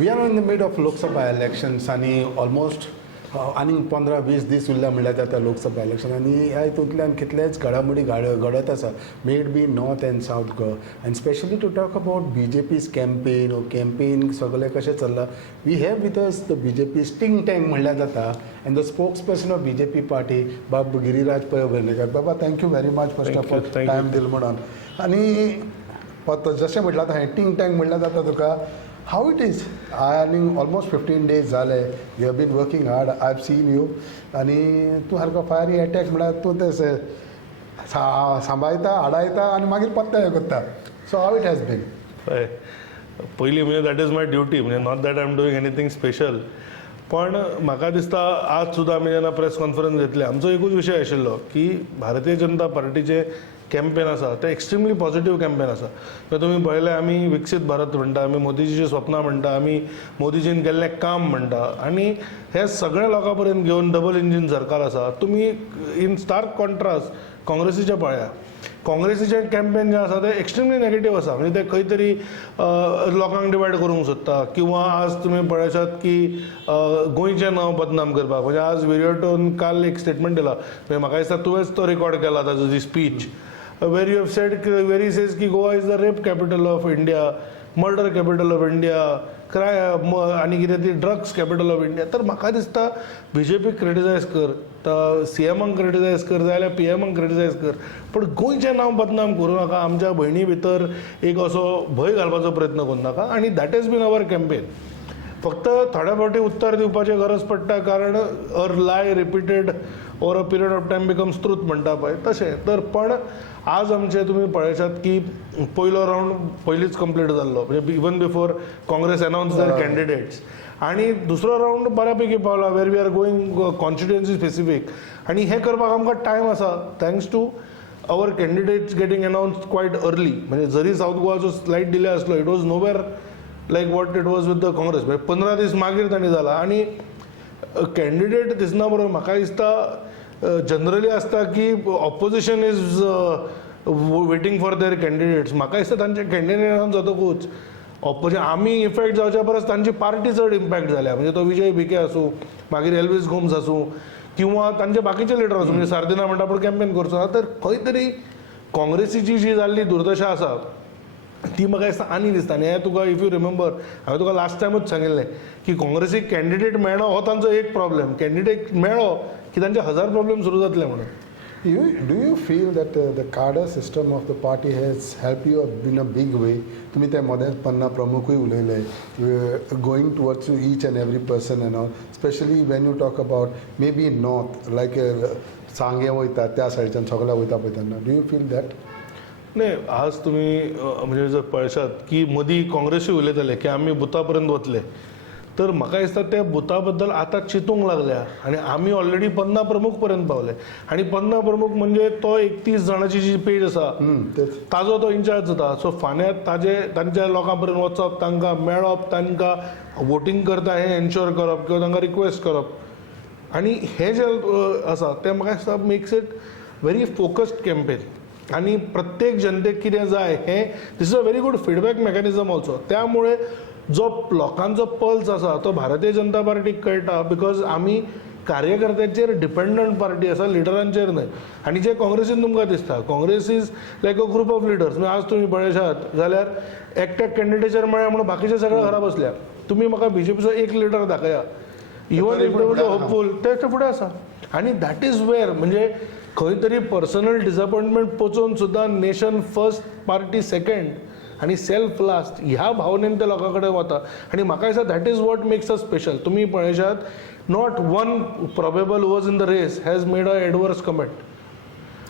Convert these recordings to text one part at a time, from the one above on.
We are in the mid of Lok Sabha elections आनी almost आनी 15-20 दीस उरल्या म्हणल्यार जाता लोकसभा इलेक्शन आनी ह्या हितूंतल्यान कितलेच घडामोडी घडत आसा may it be north and south Goa and especially to talk about BJP's campaign सगळें कशें चल्लां we have with us the BJP think tank म्हणल्यार जाता and the spokesperson of BJP party बाब गिरीराज पै वर्णेकर बाबा thank you very much first of all time दिलो म्हणून आनी जशें म्हटलां हांवें टिंग टँक म्हणल्यार जाता तुका how it is आनी almost 15 days जाले you have been working hard I've seen you आनी तूं सारको फायरी अटॅक म्हळ्यार तूं ते सांबाळटा आडायता आनी मागीर पत्ता हें करता so how it has been पयलीं म्हणजे दॅट इज माय ड्युटी म्हणजे not that I am doing anything special पण म्हाका दिसता आज सुद्दां आमी जेन्ना प्रेस कॉन्फरन्स घेतली आमचो एकूच विशय आशिल्लो की भारतीय जनता पार्टीचे कॅम्पेन आसा ते एक्स्ट्रीमली पॉझिटिव्ह कॅम्पेन आसा तर तुमी पळयलें आमी विकसीत भारत म्हणटा आमी मोदीजीची स्वप्नां म्हणटा आमी मोदीजीन केल्लें काम म्हणटा आनी हे सगळ्या लोकां पर्यंत घेवन डबल इंजीन सरकार आसा तुमी इन स्टार्क कॉन्ट्रास्ट काँग्रेसीच्या पळया काँग्रेसीचें कॅम्पेन जें आसा तें एक्स्ट्रीमली नेगेटीव आसा म्हणजे ते खंय तरी लोकांक डिवायड करूंक सोदता किंवा आज तुमी पळयशात की गोंयचें नांव बदनाम करपाक म्हणजे आज विडियोटोन काल एक स्टेटमेंट दिला म्हणजे म्हाका दिसता तुवेंच तो रिकॉर्ड केला ताजो जी speech where you have said, where he says कि Goa is the rape capital of India, murder capital of India, आणि कितें ती ड्रग्स कॅपिटल ऑफ इंडिया तर म्हाका दिसता BJP क्रिटिसायज कर CMांक क्रिटिसायज कर जाय जाल्यार PMांक क्रिटिसायज कर पण गोंयचें नांव बदनाम करूं नाका आमच्या भयणी भितर एक असो भंय घालपाचो प्रयत्न करूं नाका आनी that is been our campaign फक्त थोड्या फावटी उत्तर दिवपाची गरज पडटा कारण a lie repeated over a period of time becomes truth म्हणटा पळय तशें तर पण आज आमचे तुमी पळयशात की पयलो रावंड पयलींच कंप्लीट जाल्लो म्हणजे even before Congress announce their candidates आनी दुसरो रावंड बऱ्यापैकी पावला वेर we are going constituency specific आनी हें करपाक आमकां टायम आसा thanks to our candidates getting announced quite early म्हणजे जरी साऊथ गोवाचो स्लायट डिले आसलो it was nowhere like what it was with the Congress म्हणजे 15 दीस मागीर तांणी जाला आनी कॅन्डिडेट दिसना बरोबर म्हाका दिसता जनरली आसता की opposition is waiting for their candidates म्हाका दिसता तांचे कॅन्डिडेटान जातकूच ऑपोजिशन आमी इफेक्ट जावच्या परस तांची पार्टी चड इम्पॅक्ट जाल्या म्हणजे तो विजय भिके आसूं मागीर एल्विस गोम्स आसूं किंवा तांचे बाकीचे लिडर आसूं म्हणजे सार्दिना म्हणटा पूण कॅम्पेन करचो ना तर खंय तरी काँग्रेसीची जी जाल्ली दुर्दशा आसा ती म्हाका दिसता आनी दिसता आनी हें तुका इफ यू रिमेंबर हांवें तुका लास्ट टायमूच सांगिल्लें की काँग्रेसीक कॅन्डिडेट मेळ्ळो हो तांचो एक प्रॉब्लेम कॅन्डिडेट मेळ्ळो की तांचे 1000 प्रॉब्लेम सुरू जातले म्हणून Do you feel that the cadre system of the party has helped you in a big way? तुम्ही त्या मध्यात पन्ना प्रमुखूय उलयले going towards each and every person and all, especially when you talk about maybe north like सांगे वयता त्या सायडीच्यान सगळ्या वयता पळय तेन्ना डू यू फील दॅट नाही आज तुम्ही म्हणजे जर पळयशात की मदीं काँग्रेसूय उलयताले की आमी बुथा पर्यंत वतले तर म्हाका दिसता त्या बुथा बद्दल आतां चिंतूंक लागल्या आनी आमी ऑलरेडी 50 प्रमुख पर्यंत पावले आनी 50 प्रमुख म्हणजे तो 31 जाणांची जी पेज आसा ताजो तो इंचार्ज जाता सो फाल्यां तांच्या लोकां पर्यंत वचप तांकां मेळप तांकां वोटींग करता हें एन्श्योर करप किंवा तांकां रिक्वेस्ट करप आनी हें जें आसा तें म्हाका दिसता makes it very focused campaign आनी प्रत्येक जनतेक कितें जाय हें this is a very good feedback mechanism also त्यामुळे जो लोकांचो पल्स आसा तो भारतीय जनता पार्टीक कळटा बिकॉज आमी कार्यकर्त्यांचेर डिपेंडंट पार्टी आसा लिडरांचेर न्हय आनी जे काँग्रेसीन तुमकां दिसता Congress is like a group of leaders म्हणजे आज तुमी पळयशात जाल्यार एकट्या कॅन्डिडेटाचेर मेळ्ळ्या म्हणून बाकीचे सगळे घरा बसल्या तुमी म्हाका BJPचो एक लिडर दाखया इवन इफ होपफूल तेच्या फुडें आसा आनी दॅट इज वेअर म्हणजे खंय तरी पर्सनल डिसअपॉयंटमेंट पचोवन सुद्दां नेशन फर्स्ट पार्टी सेकंड आनी सेल्फ लास्ट ह्या भावनेन ते लोकां कडेन वता आनी म्हाका दिसता that is what makes a special तुमी पळयशात not one probable was in the race has made a adverse comment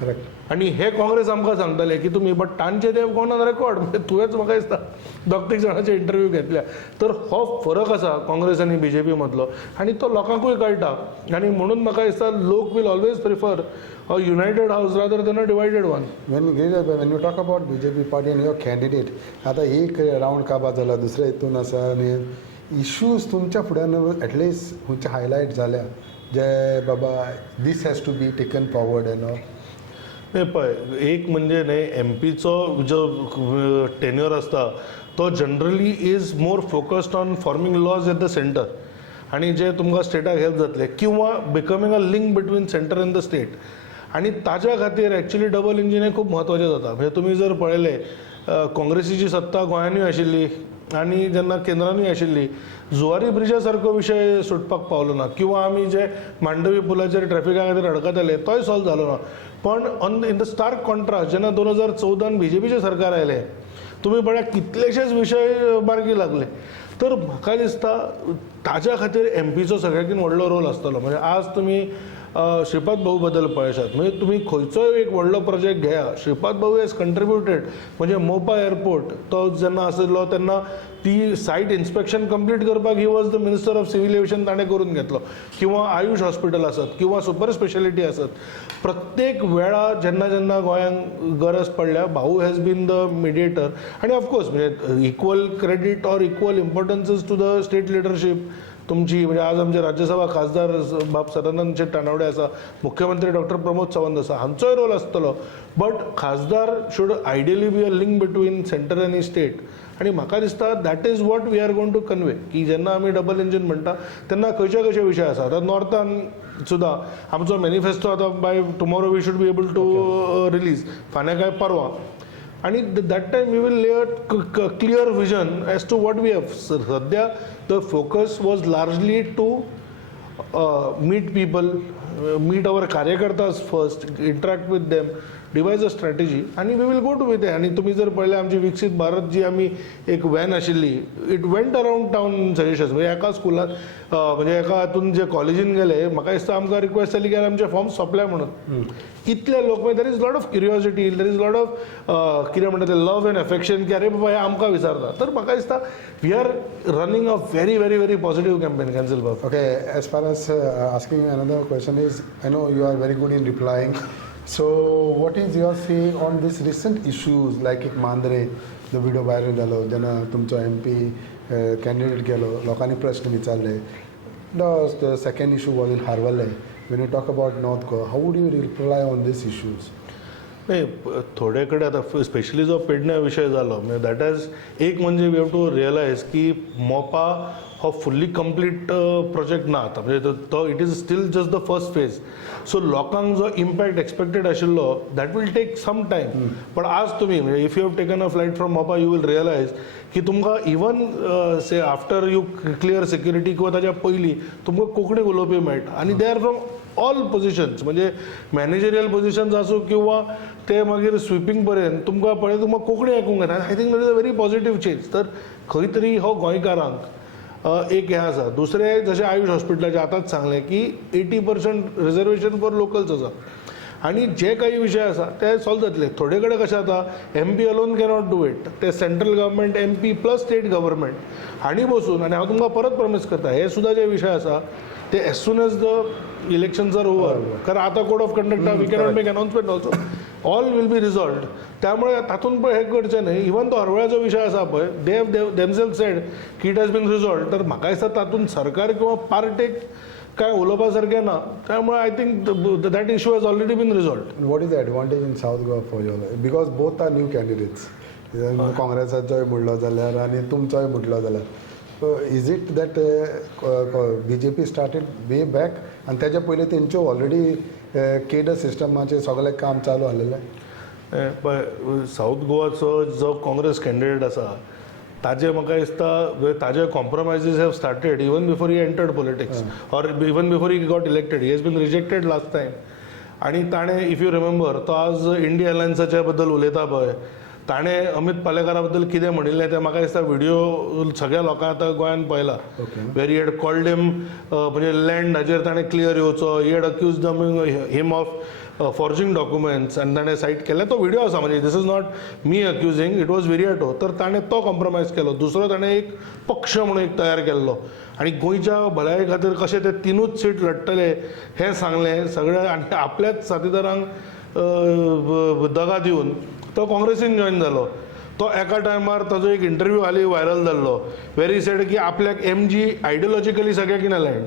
correct आनी हे काँग्रेस आमकां सांगताले की तुमी बट तांचे ते गोन ऑन रेकॉर्ड म्हणजे तुवेंच म्हाका दिसता 2-3 जाणांचे इंटरव्यू घेतल्या तर हो फरक आसा काँग्रेस आनी BJP मदलो आनी तो लोकांकूय कळटा आनी म्हणून म्हाका दिसता लोक will always prefer a united house rather than a divided one. When you talk about BJP party and your candidate, आता एक राउंड काबार जाला दुसऱ्या हितून आसा आनी इश्यूज तुमच्या फुड्यान एटलिस्ट खंयचे हायलायट जाल्या जे बाबा this has to be taken forward and all नाही पळय, एक म्हणजे न्ही एमपीचो जो टेन्युअर आसता तो generally is more focused on forming laws at the centre आणि जे तुमकां स्टेटाक हेल्प जातले किंवा becoming a link between centre and the state. आणि ताज्या खातीर एक्चुली डबल इंजीन हें खूब म्हत्वाचें जाता. म्हणजे तुमी जर पळयलें काँग्रेसीची सत्ता गोंयांतूय आशिल्ली आनी जेन्ना केंद्रांतूय आशिल्ली, जुवारी ब्रिजा सारको विशय सुटपाक पावलो ना किंवा आमी जे मांडवी पुलाचेर ट्रॅफिका खातीर अडकताले तोय सॉल्व जालो ना. पण इन द स्टार्क कॉन्ट्रास्ट जेन्ना 2014 बीजेपीचें सरकार आयलें, तुमी पळयात कितलेशेच विशय मार्गी लागले. तर म्हाका दिसता ताज्या खातीर एमपीचो सगळ्याकीन व्हडलो रोल आसतलो. म्हणजे आज तुमी श्रीपाद भाऊ बद्दल पळयशात, म्हणजे तुमी खंयचोय एक व्हडलो प्रोजेक्ट घेया, श्रीपाद भाऊ हेज कंट्रिब्युटेड. म्हणजे मोपा एअरपोर्ट तो जेन्ना आशिल्लो तेन्ना ती सायट इन्स्पेक्शन कंप्लीट करपाक he was the minister of civil aviation ताणें करून घेतलो. किंवा आयुष हॉस्पिटल आसत किंवा सुपर स्पेशालिटी आसत, प्रत्येक वेळा जेन्ना जेन्ना गोंयांक गरज पडल्या भाऊ हॅज बीन द मिडिएटर. आणि ऑफकोर्स म्हणजे equal credit or equal importance to the state leadership तुमची. म्हणजे आज आमचे राज्यसभा खासदार बाब सदानंद शेट तानावडे आसा, मुख्यमंत्री डॉक्टर प्रमोद सावंत आसा, हांचोय रोल आसतलो. बट खासदार should ideally be a link between centre आनी स्टेट. आणि म्हाका दिसता that is what we are going to convey, की जेन्ना आमी डबल इंजीन म्हणटा तेन्ना खंयचे खंयचे विशय आसा. आतां नॉर्थान सुद्दां आमचो मॅनिफेस्टो आतां by tomorrow we should be able to release, फाल्यां काय परवां. आणि that time we will lay a clear vision as to what we have. सद्या the focus was largely to meet people, meet our कार्यकर्ताज first, interact with them, devise a strategy आणि we will go to with. आणि तुम्ही जर पळयलें आमची विकसीत भारत जी आमी एक व्हॅन आशिल्ली, it went around town suggestions. म्हणजे एका स्कुलात म्हणजे एका हातून जे कॉलेजीन गेले, म्हाका दिसता आमकां रिक्वेस्ट जाली की आमचे फॉर्म सोंपल्या म्हणून. इतले लोक म्हणजे there is lot of curiosity, there is lot of कितें म्हणटा ते लव एंड एफेक्शन, की अरे बाबा हे आमकां विचारता. तर म्हाका दिसता we are running a very very very positive campaign cancel बाब. Okay, as far as asking another question is, I know you are very good in replying. So, what is your say on these recent issues like एक मांद्रे, जो video viral जालो, जेन्ना तुमचो MP candidate गेलो, लोकांनी प्रश्न विचारले. The second issue was in Harwale. When you talk about North Goa, how would you reply on these issues? नाही, थोडे कडेन आतां स्पेशली जो पेडण्या विशय जालो, म्हणजे दॅट इज एक म्हणजे वी हॅव टू रियलायज की मोपा हो फुल्ली कंप्लीट प्रोजेक्ट ना आतां. म्हणजे तो it is still just the first phase. So लोकांक जो इम्पॅक्ट एक्सपेक्टेड आशिल्लो that will take some time. पण आज तुमी म्हणजे if you have taken a flight from Mopa you will realise की तुमकां even say after you clear security किंवा ताच्या पयलीं तुमकां कोंकणी उलोवपी मेळटा. आनी they are from all positions, म्हणजे मॅनेजरियल पोजिशन्स आसूं किंवा ते मागीर स्विपींग पर्यंत तुमकां पळय तुमकां कोंकणी आयकूंक येता. I think that is a very positive change. तर खंय तरी हो गोंयकारांक एक हें आसा. दुसरें जशें आयुष हॉस्पिटलाचें आतांच सांगलें की 80% रिजर्वेशन फॉर लोकल्स आसा. आणि जे काही विशय आसा ते सॉल्व जातले. थोडे कडेन कशें जाता MP alone cannot do it. ते central government, MP plus state government हांणी बसून, आनी हांव तुमकां परत प्रॉमिस करता, हे सुद्दां जे विशय आसा ते as soon as the elections are over, कारण आतां code of conduct we cannot make announcement also, all will be resolved. त्यामुळे तातूंत पळय हें करचें न्हय. इवन तो हरवळ्याचो विशय आसा पळय, दे हॅव देमसेल्फ सेड की इट हॅज बीन रिझॉल्व्ड. तर म्हाका दिसता तातूंत सरकार किंवा पार्टेक काय उलोवपा सारकें ना. त्यामुळे I think that issue has already been resolved. What is the advantage in South Goa for you? Because both are new candidates. काँग्रेसाचोय म्हणलो जाल्यार आनी तुमचोय म्हटलो जाल्यार. Is it that BJP started way back आनी तेच्या पयलीं तेंच्यो ऑलरेडी केडर सिस्टमाचें सगळें काम चालू आसलेलें? पळय, साऊथ गोवाचो जो काँग्रेस कॅन्डिडेट आसा ताजे म्हाका दिसता ताजे compromises have started even before he entered politics or even before he got elected. He has been rejected last time. आनी ताणें इफ यू रिमेंबर तो आज इंडिया अलायन्साच्या बद्दल उलयता पळय, ताणें अमित पालेकारा बद्दल कितें म्हणिल्लें तें म्हाका दिसता व्हिडिओ सगळ्या लोकांक आतां गोंयांत पळयला. वेर ही हॅड कॉल्ड हिम, म्हणजे लँड हाजेर ताणें क्लियर येवचो, he had accuse him of forging documents आनी ताणें सायट केलें. तो व्हिडिओ आसा, म्हणजे this is not me accusing, it was Viriato. तर ताणें तो कॉम्प्रोमायज केलो. दुसरो ताणें एक पक्ष म्हणून एक तयार केल्लो आनी गोंयच्या भलायके खातीर कशें ते 3 सीट लडटले हें सांगलें सगळें. आनी आपल्याच साथीदारांक दगा दिवन तो काँग्रेसीन जॉयन जालो. तो एका टायमार ताजो एक इंटरव्यू हालीं व्हायरल जाल्लो, वेरी सेड की आपल्याक MG आयडियोलॉजिकली सगळ्याक इन अलायन्ड.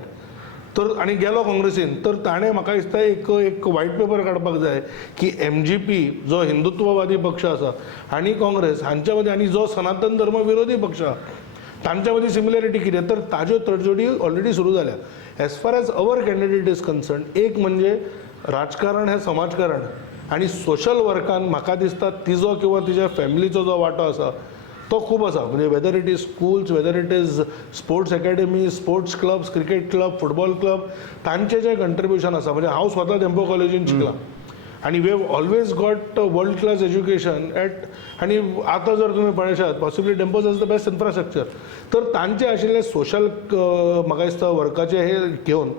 तर आनी गेलो काँग्रेसीन तर ताणें म्हाका दिसता एक व्हायट पेपर काडपाक जाय की MGP जो हिंदुत्ववादी पक्ष आसा आनी काँग्रेस हांच्या मदीं आनी जो सनातन धर्म विरोधी पक्ष आसा तांच्या मदीं सिमिलॅरिटी कितें तर ताज्यो तडजोडी ऑलरेडी सुरू जाल्या. As far as our candidate is concern एक म्हणजे राजकारण हें समाजकारण आनी सोशल वर्कान म्हाका दिसता तिजो किंवा तिच्या फॅमिलीचो जो वांटो आसा तो खूब आसा. म्हणजे whether it is schools, whether it is sports academy, sports clubs, cricket club, football club, तांचें जें कंट्रिब्युशन आसा. म्हणजे हांव स्वता धेंपो कॉलेजीन शिकलां आनी we have always got world class education आनी आतां जर तुमी पळयशात possibly Dempo's has the best infrastructure. तर तांचे आशिल्ले सोशल म्हाका दिसता वर्काचे हे घेवन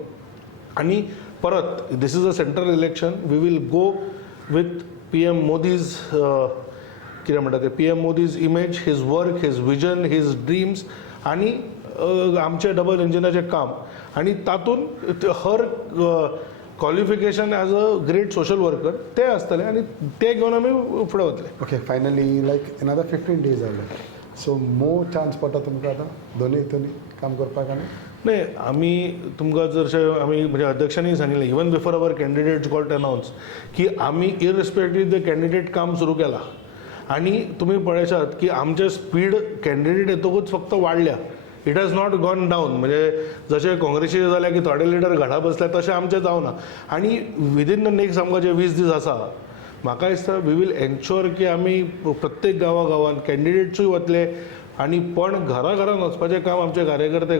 आनी परत this is a central election we will go with PM Modi's कितें म्हणटा ते PM Modi's image, his work, his vision, his dreams आनी आमचे डबल इंजिनाचें काम आनी तातूंत her qualification as a great social worker ते आसतले आनी ते घेवन आमी फुडें वतले. Okay finally like another 15 days जाले सो मोर चान्स पडटा तुमकां आतां दोनी हितूनी काम करपाक आनी नाही आमी तुमकां जरशें आमी म्हणजे अध्यक्षांनी सांगिल्लें even before our candidates got announce की आमी इररिस्पेक्टीव द कॅन्डिडेट काम सुरू केलां आनी तुमी पळयशात की आमचें स्पीड कॅन्डिडेट येतकूच फक्त वाडल्या. It has not gone down. म्हणजे जशें काँग्रेसीचे जालें की थोडे लिडर घरा बसले तशें आमचें जावना आनी विदीन द नेक्स्ट आमकां जे 20 दीस आसा म्हाका दिसता वी वील एन्श्योर की आमी प्रत्येक गांवांत कॅन्डिडेट्सूय वतले आनी पण घरा घरान वचपाचें काम आमचे कार्यकर्ते